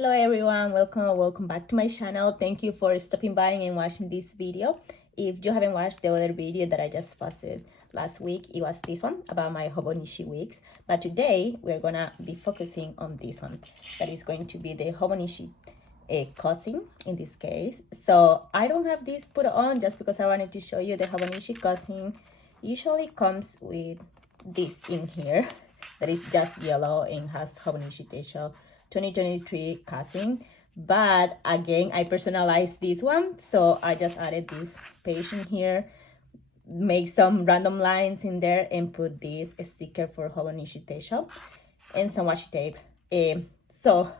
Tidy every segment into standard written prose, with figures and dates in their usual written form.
Hello everyone, welcome back to my channel. Thank you for stopping by and watching this video. If you haven't watched the other video that I just posted last week, it was this one about my Hobonichi wigs. But today we're gonna be focusing on this one. That is going to be the Hobonichi Cousin in this case. So I don't have this put on just because I wanted to show you the Hobonichi Cousin usually comes with this in here that is just yellow and has Hobonichi Techo 2023 Cousin. But again, I personalized this one, so I just added this page in here, make some random lines in there, and put this sticker for Hobonichi Techo and some washi tape. So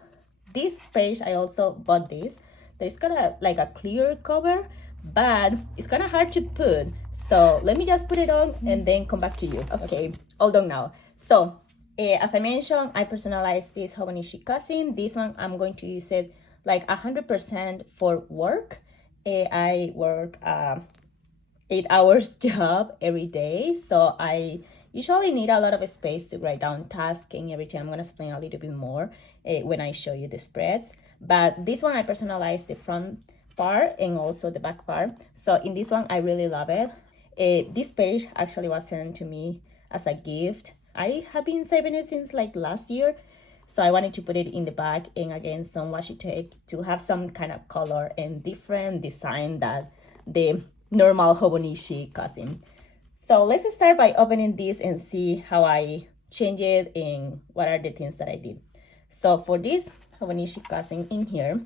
this page, I also bought this. There's got a clear cover, but it's kind of hard to put. So let me just put it on and then come back to you. Okay, all done now. So as I mentioned, I personalized this Hobonichi Cousin. This one, I'm going to use it like 100% for work. I work 8 hours job every day. So I usually need a lot of space to write down tasks and everything. I'm going to explain a little bit more when I show you the spreads. But this one, I personalized the front part and also the back part. So in this one, I really love it. This page actually was sent to me as a gift. I have been saving it since like last year, so I wanted to put it in the back, and again some washi tape to have some kind of color and different design that the normal Hobonichi Cousin. So let's start by opening this and see how I change it and what are the things that I did. So for this Hobonichi Cousin in here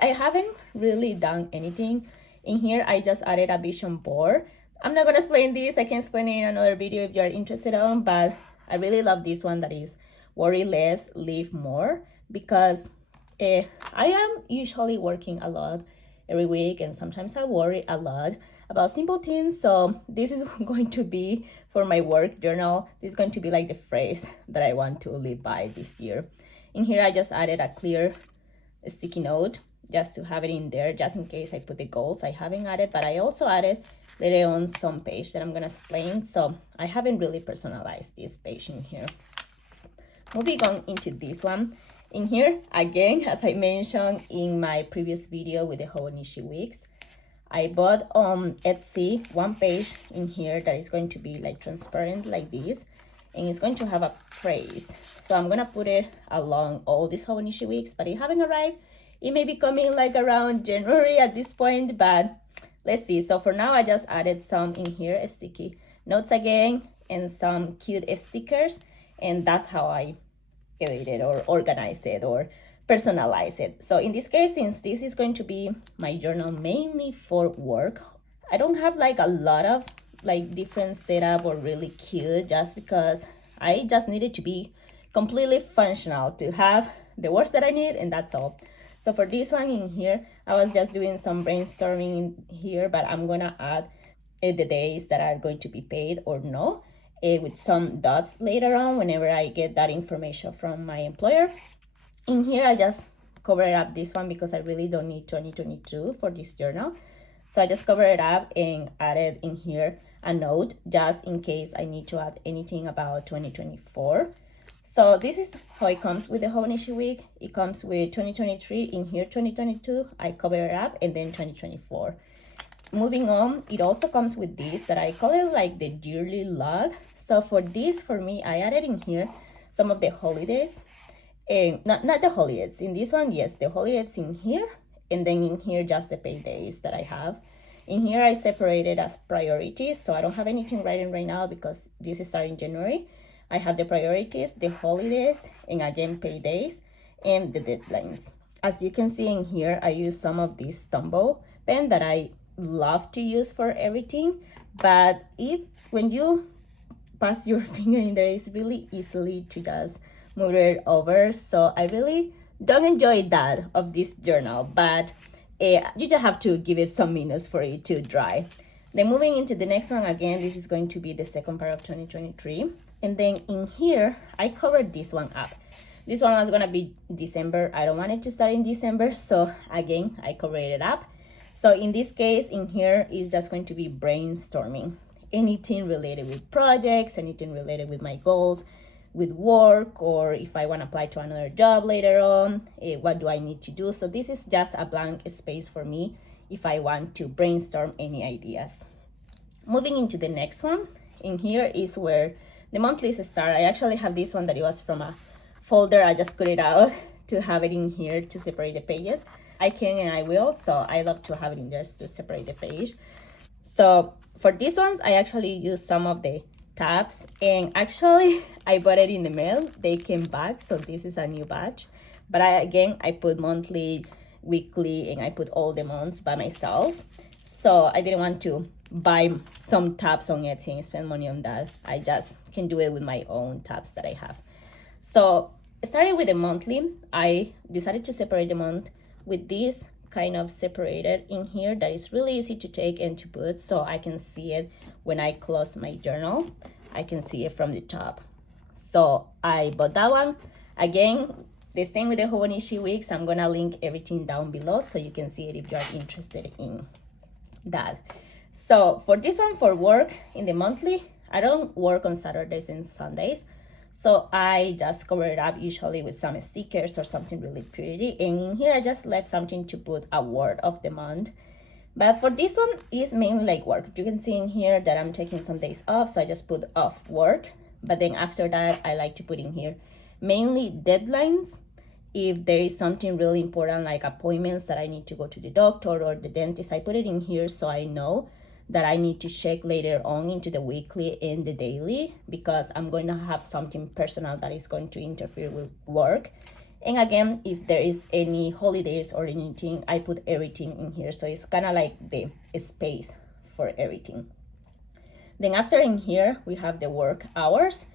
I haven't really done anything. In here I just added a vision board. I'm not gonna explain this. I can explain it in another video if you're interested on, but I really love this one that is worry less, live more, because I am usually working a lot every week, and sometimes I worry a lot about simple things. So this is going to be for my work journal. This is going to be like the phrase that I want to live by this year. In here I just added a clear sticky note just to have it in there, just in case I put the goals I haven't added, but I also added later on some page that I'm gonna explain. So I haven't really personalized this page in here. Moving on into this one. In here, again, as I mentioned in my previous video with the Hobonichi wigs, I bought on Etsy one page in here that is going to be like transparent like this, and it's going to have a phrase. So I'm gonna put it along all these Hobonichi wigs, but it haven't arrived. It may be coming like around January at this point, but let's see. So for now, I just added some in here, sticky notes again, and some cute stickers. And that's how I edit it or organize it or personalize it. So in this case, since this is going to be my journal mainly for work, I don't have like a lot of like different setup or really cute, just because I just needed to be completely functional to have the words that I need, and that's all. So for this one in here, I was just doing some brainstorming in here, but I'm gonna add the days that are going to be paid or no, with some dots later on whenever I get that information from my employer. In here, I just covered up this one because I really don't need 2022 for this journal. So I just covered it up and added in here a note just in case I need to add anything about 2024. So this is how it comes with the Hobonichi wig. It comes with 2023 in here, 2022. I cover it up, and then 2024. Moving on, it also comes with this that I call it like the yearly log. So for this, for me, I added in here some of the holidays. And not the holidays. In this one, yes, the holidays in here. And then in here, just the paydays that I have. In here, I separated as priorities. So I don't have anything written right now because this is starting January. I have the priorities, the holidays, and again, paydays, and the deadlines. As you can see in here, I use some of this Tombow pen that I love to use for everything, but when you pass your finger in there, it's really easily to just move it over. So I really don't enjoy that of this journal, but you just have to give it some minutes for it to dry. Then moving into the next one, again, this is going to be the second part of 2023. And then in here, I covered this one up. This one was gonna be December. I don't want it to start in December, so again, I covered it up. So in this case, in here is just going to be brainstorming. Anything related with projects, anything related with my goals, with work, or if I want to apply to another job later on, what do I need to do? So this is just a blank space for me if I want to brainstorm any ideas. Moving into the next one, in here is where the monthlies start. I actually have this one that it was from a folder. I just cut it out to have it in here to separate the pages. I can and I will, so I love to have it in there to separate the page. So for these ones, I actually use some of the tabs, and actually I bought it in the mail. They came back, so this is a new batch. But I put monthly, weekly, and I put all the months by myself. So I didn't want to buy some tabs on Etsy and spend money on that. I just can do it with my own tabs that I have. So starting with the monthly, I decided to separate the month with this kind of separated in here that is really easy to take and to put, so I can see it when I close my journal. I can see it from the top. So I bought that one. Again, the same with the Hobonichi weeks. I'm gonna link everything down below so you can see it if you are interested in that. So for this one, for work in the monthly, I don't work on Saturdays and Sundays, so I just cover it up usually with some stickers or something really pretty. And in here, I just left something to put a word of the month. But for this one, it's mainly like work. You can see in here that I'm taking some days off, so I just put off work. But then after that, I like to put in here mainly deadlines. If there is something really important like appointments that I need to go to the doctor or the dentist, I put it in here so I know that I need to check later on into the weekly and the daily, because I'm going to have something personal that is going to interfere with work. And again, if there is any holidays or anything, I put everything in here. So it's kind of like the space for everything. Then after in here, we have the work hours.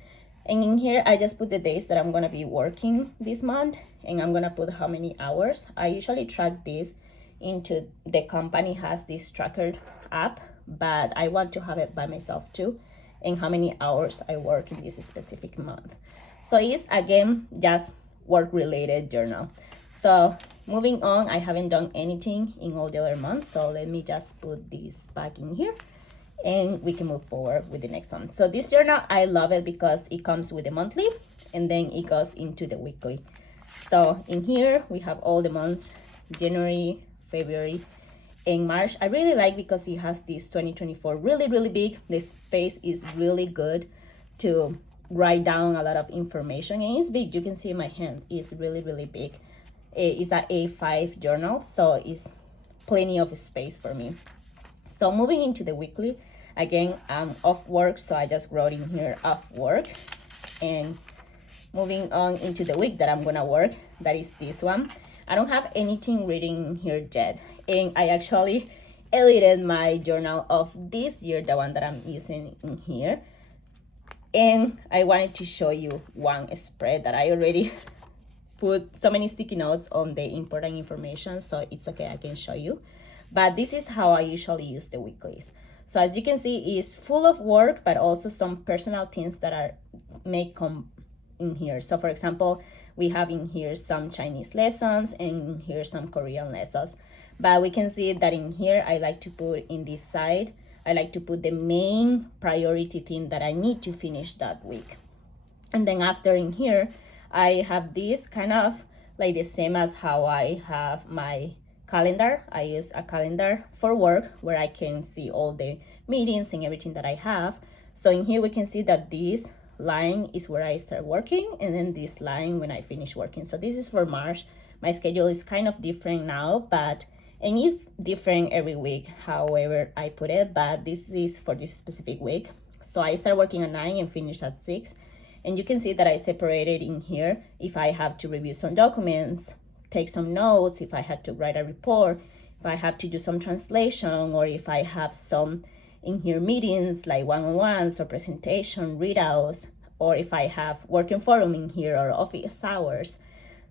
And in here, I just put the days that I'm going to be working this month, and I'm going to put how many hours. I usually track this into the company has this tracker app, but I want to have it by myself too, and how many hours I work in this specific month. So it's again just work related journal. So moving on, I haven't done anything in all the other months, so let me just put this back in here and we can move forward with the next one. So this journal, I love it because it comes with the monthly and then it goes into the weekly. So in here we have all the months, January, February, and March. I really like because it has this 2024 really big. The space is really good to write down a lot of information, and it's big. You can see my hand is really big. It's an A5 journal, so it's plenty of space for me. So moving into the weekly, again, I'm off work, so I just wrote in here off work. And moving on into the week that I'm gonna work, that is this one. I don't have anything written here yet, and I actually edited my journal of this year, the one that I'm using in here. And I wanted to show you one spread that I already put so many sticky notes on the important information, so it's okay, I can show you. But this is how I usually use the weeklies. So as you can see, it's full of work, but also some personal things that are come in here. So for example, we have in here some Chinese lessons and in here some Korean lessons. But we can see that in here, I like to put in this side, I like to put the main priority thing that I need to finish that week. And then after in here, I have this kind of like the same as how I have my calendar. I use a calendar for work where I can see all the meetings and everything that I have. So in here we can see that this line is where I start working, and then this line when I finish working. So this is for March. My schedule is kind of different now, and it's different every week, however I put it, but this is for this specific week. So I start working at 9 and finish at 6. And you can see that I separated in here if I have to review some documents, take some notes, if I had to write a report, if I have to do some translation, or if I have some in here meetings like one-on-ones or presentation readouts, or if I have working forum in here or office hours.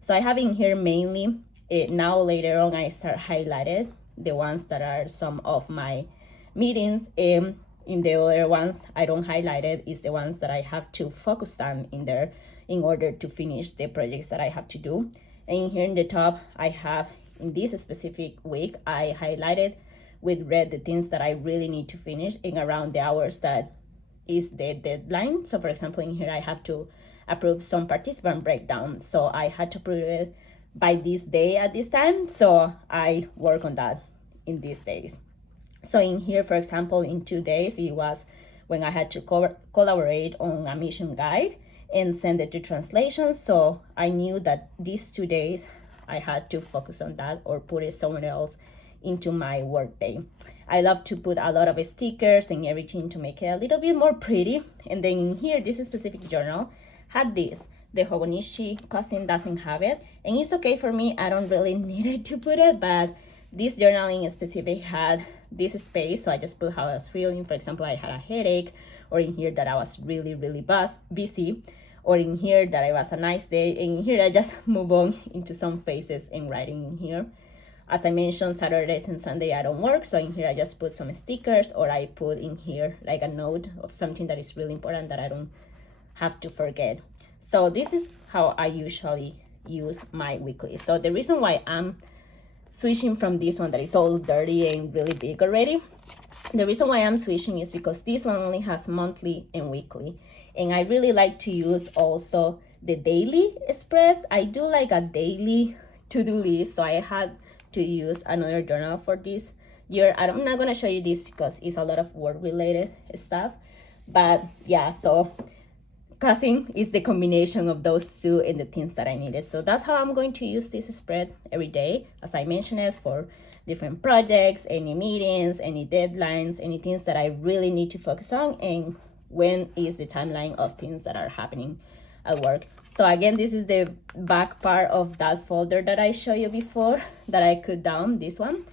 So I have in here mainly, now later on I start highlighted the ones that are some of my meetings. In the other ones I don't highlight it, is the ones that I have to focus on in there in order to finish the projects that I have to do. And in here in the top, I have in this specific week, I highlighted with red the things that I really need to finish in around the hours that is the deadline. So for example, in here I have to approve some participant breakdown. So I had to approve it by this day at this time. So I work on that in these days. So in here, for example, in 2 days, it was when I had to collaborate on a mission guide and send it to translation. So I knew that these 2 days I had to focus on that or put it somewhere else into my work day. I love to put a lot of stickers and everything to make it a little bit more pretty. And then in here, this specific journal had this. The Hobonichi Cousin doesn't have it, and it's okay for me. I don't really need it to put it, but this journal in specific had this space, so I just put how I was feeling. For example, I had a headache, or in here that I was really busy, or in here that it was a nice day, and in here I just move on into some phases and writing in here. As I mentioned, Saturdays and Sunday I don't work, so in here I just put some stickers, or I put in here like a note of something that is really important that I don't have to forget. So this is how I usually use my weekly. So the reason why I'm switching from this one that is all dirty and really big already, the reason why I'm switching is because this one only has monthly and weekly, and I really like to use also the daily spreads. I do like a daily to-do list, so I had to use another journal for this year. I'm not gonna show you this because it's a lot of work related stuff, but yeah, so Cousin is the combination of those two and the things that I needed. So that's how I'm going to use this spread every day, as I mentioned it, for different projects, any meetings, any deadlines, any things that I really need to focus on, and when is the timeline of things that are happening at work. So again, this is the back part of that folder that I showed you before that I cut down, this one,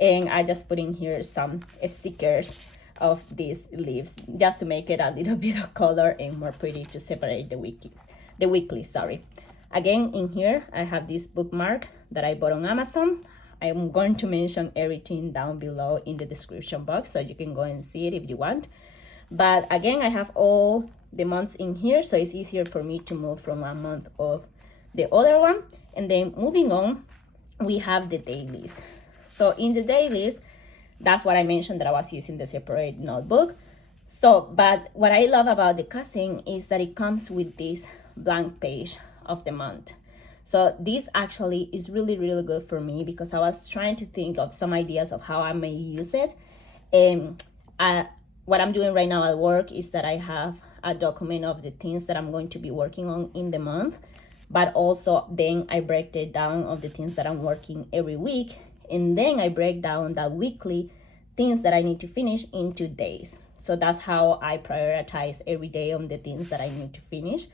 and I just put in here some stickers of these leaves just to make it a little bit of color and more pretty to separate the weekly. Again, in here I have this bookmark that I bought on Amazon. I'm going to mention everything down below in the description box, so you can go and see it if you want. But again, I have all the months in here, so it's easier for me to move from one month of the other one. And then moving on, we have the dailies. So in the dailies, that's what I mentioned, that I was using the separate notebook. So, but what I love about the Cousin is that it comes with this blank page of the month. So this actually is really good for me, because I was trying to think of some ideas of how I may use it. And what I'm doing right now at work is that I have a document of the things that I'm going to be working on in the month, but also then I break it down of the things that I'm working every week. And then I break down that weekly things that I need to finish into days. So that's how I prioritize every day on the things that I need to finish.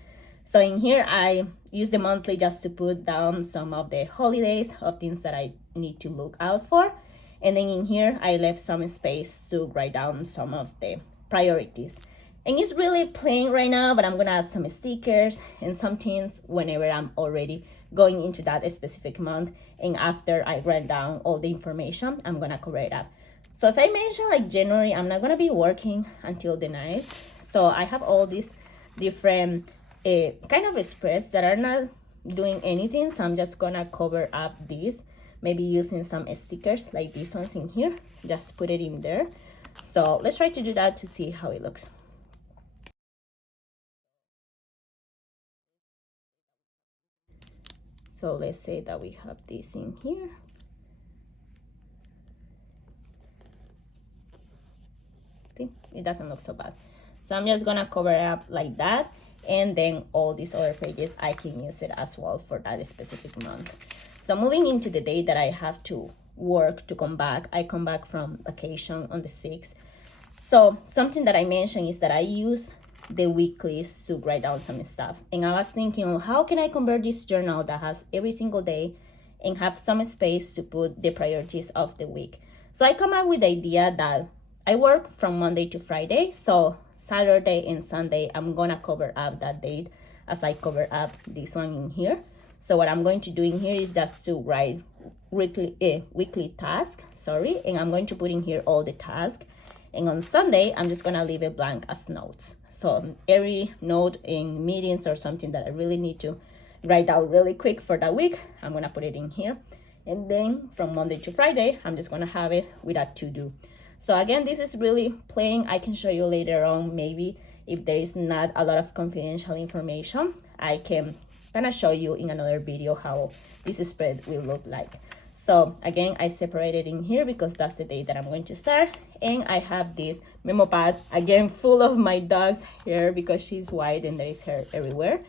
So in here, I use the monthly just to put down some of the holidays of things that I need to look out for. And then in here, I left some space to write down some of the priorities. And it's really plain right now, but I'm gonna add some stickers and some things whenever I'm already going into that specific month. And after I write down all the information, I'm gonna cover it up. So as I mentioned, like January, I'm not gonna be working until the night. So I have all these different kind of spreads that are not doing anything. So I'm just gonna cover up these, maybe using some stickers like these ones in here, just put it in there. So let's try to do that to see how it looks. So let's say that we have this in here. See, it doesn't look so bad. So I'm just gonna cover it up like that, and then all these other pages, I can use it as well for that specific month. So moving into the day that I have to work to come back, I come back from vacation on the 6th. So something that I mentioned is that I use the weeklies to write down some stuff. And I was thinking, oh, how can I convert this journal that has every single day and have some space to put the priorities of the week? So I come up with the idea that I work from Monday to Friday. So Saturday and Sunday, I'm gonna cover up that date as I cover up this one in here. So what I'm going to do in here is just to write weekly task, and I'm going to put in here all the tasks. And on Sunday, I'm just gonna leave it blank as notes. So every note in meetings or something that I really need to write down really quick for that week, I'm gonna put it in here. And then from Monday to Friday, I'm just gonna have it with a to-do. So again, this is really plain. I can show you later on maybe if there is not a lot of confidential information, I can kind of show you in another video how this spread will look like. So again, I separated in here because that's the day that I'm going to start. And I have this memo pad, again, full of my dog's hair because she's white and there is hair everywhere.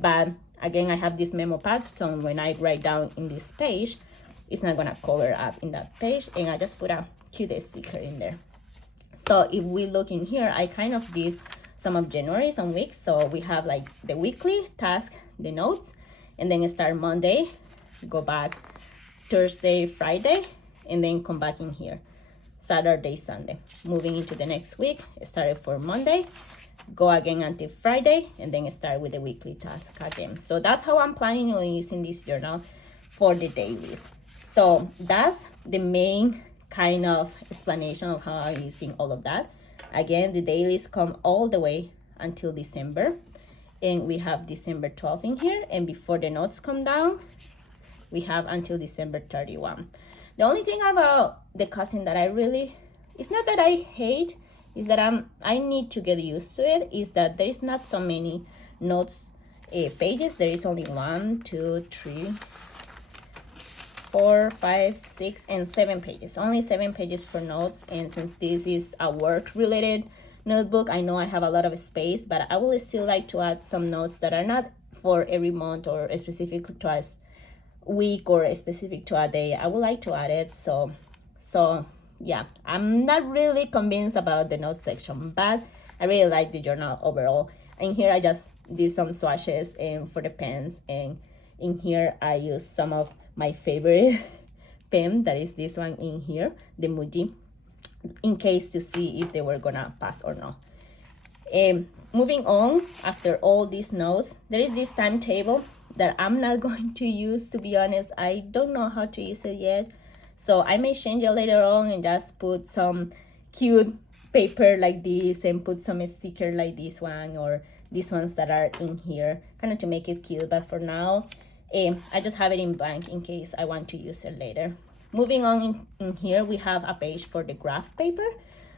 But again, I have this memo pad, so when I write down in this page, it's not gonna cover up in that page. And I just put a cute sticker in there. So if we look in here, I kind of did some of January, some weeks. So we have like the weekly task, the notes, and then start Monday, go back Thursday, Friday, and then come back in here Saturday, Sunday. Moving into the next week, started for Monday, go again until Friday, and then start with the weekly task again. So that's how I'm planning on using this journal for the dailies. So that's the main kind of explanation of how I'm using all of that. Again, the dailies come all the way until December, and we have December 12th in here, and before the notes come down, we have until December 31. The only thing about the cousin that I really, it's not that I hate, is that I need to get used to it, is that there is not so many notes pages. There is only 1, 2, 3, 4, 5, 6, and 7 pages. Only 7 pages for notes. And since this is a work related notebook, I know I have a lot of space, but I will still like to add some notes that are not for every month or specific to a week or specific to a day. I would like to add it. So yeah, I'm not really convinced about the note section, but I really like the journal overall. And here I just did some swatches and for the pens, and in here I used some of my favorite pen, that is this one in here, the Muji, in case to see if they were gonna pass or not. Moving on, after all these notes, there is this timetable that I'm not going to use, to be honest. I don't know how to use it yet, so I may change it later on and just put some cute paper like this and put some sticker like this one or these ones that are in here, kind of to make it cute. But for now, I just have it in blank in case I want to use it later. Moving on, in here we have a page for the graph paper.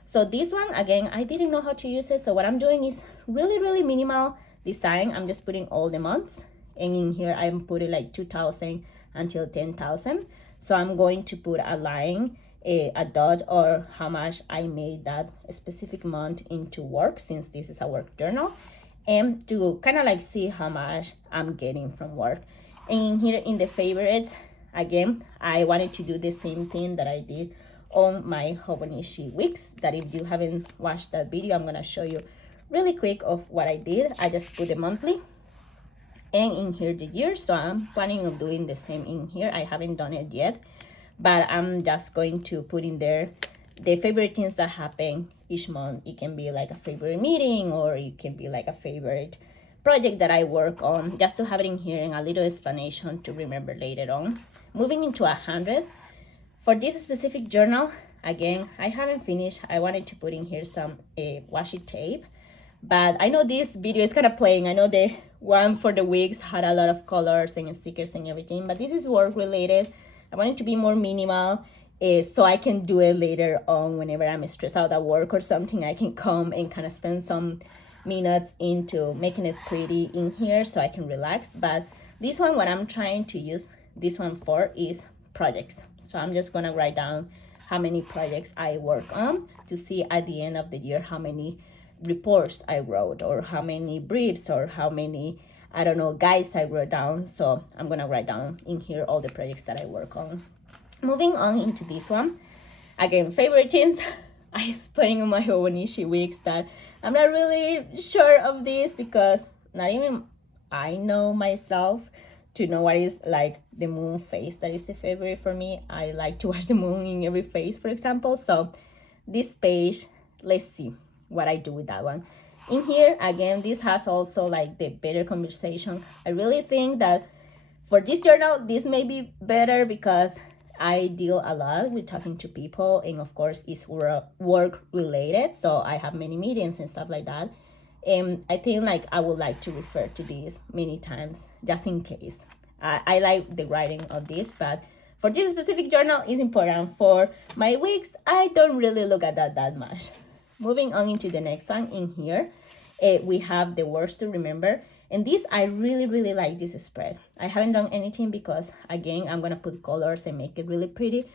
So this one, again, I didn't know how to use it, so what I'm doing is really minimal design. I'm just putting all the months, and in here I'm putting like 2,000 until 10,000. So I'm going to put a line, a dot, or how much I made that specific month into work, since this is a work journal, and to kind of like see how much I'm getting from work. And in here in the favorites, again, I wanted to do the same thing that I did on my Hobonichi weeks, that if you haven't watched that video, I'm gonna show you really quick of what I did. I just put the monthly, and in here the year. So I'm planning on doing the same in here. I haven't done it yet, but I'm just going to put in there the favorite things that happen each month. It can be like a favorite meeting, or it can be like a favorite project that I work on, just to have it in here and a little explanation to remember later on. Moving into 100, for this specific journal, again, I haven't finished. I wanted to put in here some washi tape, but I know this video is kind of plain. I know the one for the weeks had a lot of colors and stickers and everything, but this is work related. I want it to be more minimal, so I can do it later on whenever I'm stressed out at work or something. I can come and kind of spend some minutes into making it pretty in here so I can relax. But this one, what I'm trying to use this one for is projects. So I'm just gonna write down how many projects I work on to see at the end of the year how many reports I wrote, or how many briefs, or how many, I don't know, guides I wrote down. So I'm gonna write down in here all the projects that I work on. Moving on into this one, again, favorite things. I explained on my Hobonichi weeks that I'm not really sure of this, because not even I know myself to know what is like the moon phase that is the favorite for me. I like to watch the moon in every phase, for example. So this page, let's see what I do with that one. In here, again, this has also like the better conversation. I really think that for this journal, this may be better because I deal a lot with talking to people, and of course it's work related, so I have many meetings and stuff like that. And I think like I would like to refer to this many times just in case. I like the writing of this, but for this specific journal is important. For my weeks, I don't really look at that much. Moving on into the next one in here, We have the words to remember. And this, I really like this spread. I haven't done anything because, again, I'm gonna put colors and make it really pretty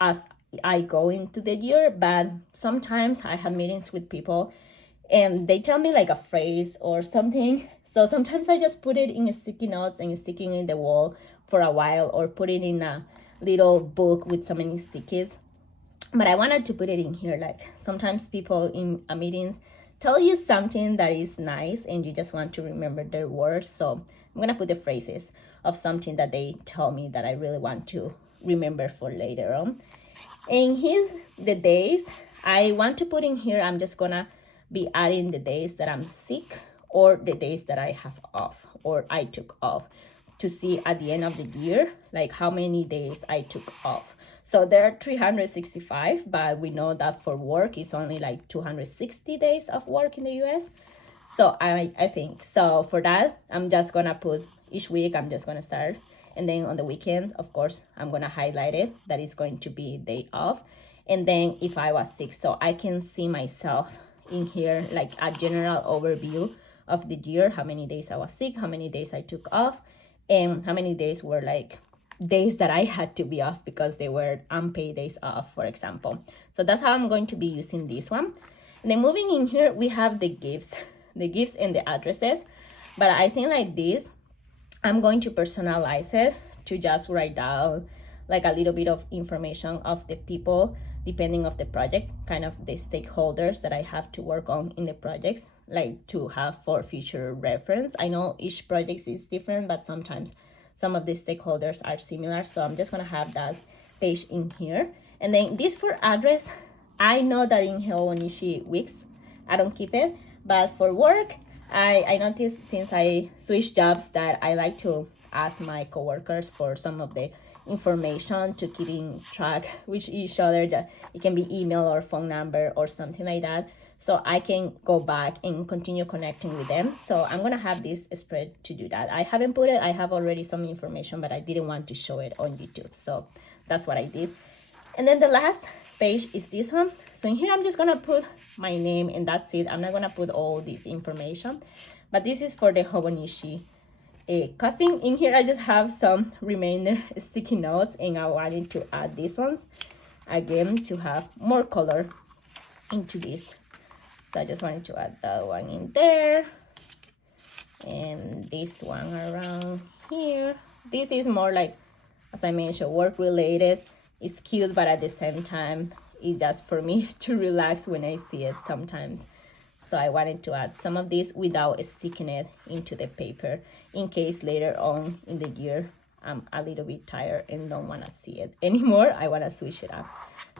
as I go into the year. But sometimes I have meetings with people and they tell me like a phrase or something. So sometimes I just put it in sticky notes and sticking in the wall for a while, or put it in a little book with so many stickies. But I wanted to put it in here. Like sometimes people in meetings tell you something that is nice and you just want to remember their words. So I'm gonna put the phrases of something that they tell me that I really want to remember for later on. And here's the days I want to put in here. I'm just gonna be adding the days that I'm sick, or the days that I have off or I took off, to see at the end of the year like how many days I took off. So there are 365, but we know that for work it's only like 260 days of work in the US. So I think so for that I'm just gonna put each week, I'm just gonna start, and then on the weekends, of course, I'm gonna highlight it that is going to be day off. And then if I was sick, so I can see myself in here like a general overview of the year, how many days I was sick, how many days I took off, and how many days were like days that I had to be off because they were unpaid days off, for example. So that's how I'm going to be using this one. And then moving in here, we have the gifts and the addresses. But I think like this, I'm going to personalize it to just write down like a little bit of information of the people, depending of the project, kind of the stakeholders that I have to work on in the projects, like to have for future reference. I know each project is different, but sometimes some of the stakeholders are similar. So I'm just gonna have that page in here. And then this for address, I know that in Hobonichi weeks, I don't keep it, but for work, I noticed since I switched jobs that I like to ask my coworkers for some of the information to keep in track with each other, that it can be email or phone number or something like that, so I can go back and continue connecting with them. So I'm gonna have this spread to do that. I haven't put it, I have already some information, but I didn't want to show it on YouTube, so that's what I did. And then the last page is this one. So in here I'm just gonna put my name and that's it. I'm not gonna put all this information, but this is for the Hobonichi Cousin. In here I just have some remainder sticky notes, and I wanted to add these ones again to have more color into this. So I just wanted to add that one in there, and this one around here. This is more like, as I mentioned, work related. It's cute, but at the same time it's just for me to relax when I see it sometimes. So I wanted to add some of this without sticking it into the paper, in case later on in the year I'm a little bit tired and don't want to see it anymore. I want to switch it up.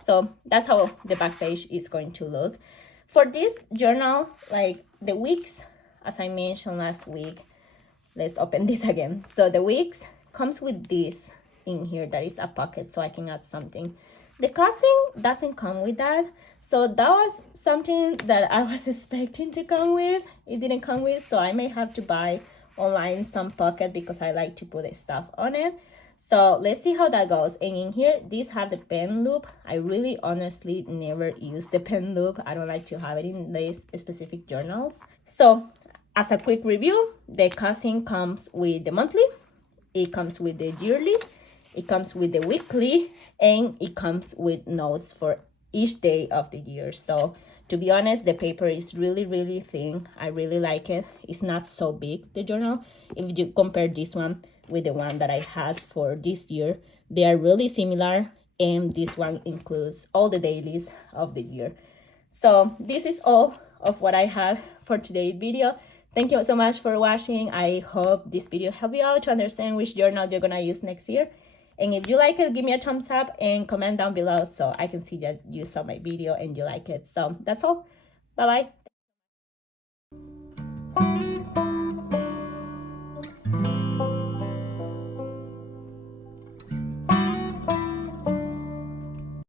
So that's how the back page is going to look. For this journal, like the weeks, as I mentioned last week, let's open this again. So the weeks comes with this in here, that is a pocket, so I can add something. The cousin doesn't come with that, so that was something that I was expecting to come with. It didn't come with, so I may have to buy online some pocket because I like to put stuff on it. So let's see how that goes. And in here, these have the pen loop. I really honestly never use the pen loop. I don't like to have it in these specific journals. So as a quick review, the cousin comes with the monthly, it comes with the yearly, it comes with the weekly, and it comes with notes for each day of the year. So to be honest, the paper is really thin. I really like it. It's not so big, the journal. If you compare this one with the one that I had for this year, they are really similar, and this one includes all the dailies of the year. So this is all of what I had for today's video. Thank you so much for watching. I hope this video helped you out to understand which journal you're gonna use next year. And if you like it, give me a thumbs up and comment down below so I can see that you saw my video and you like it. So that's all. Bye bye.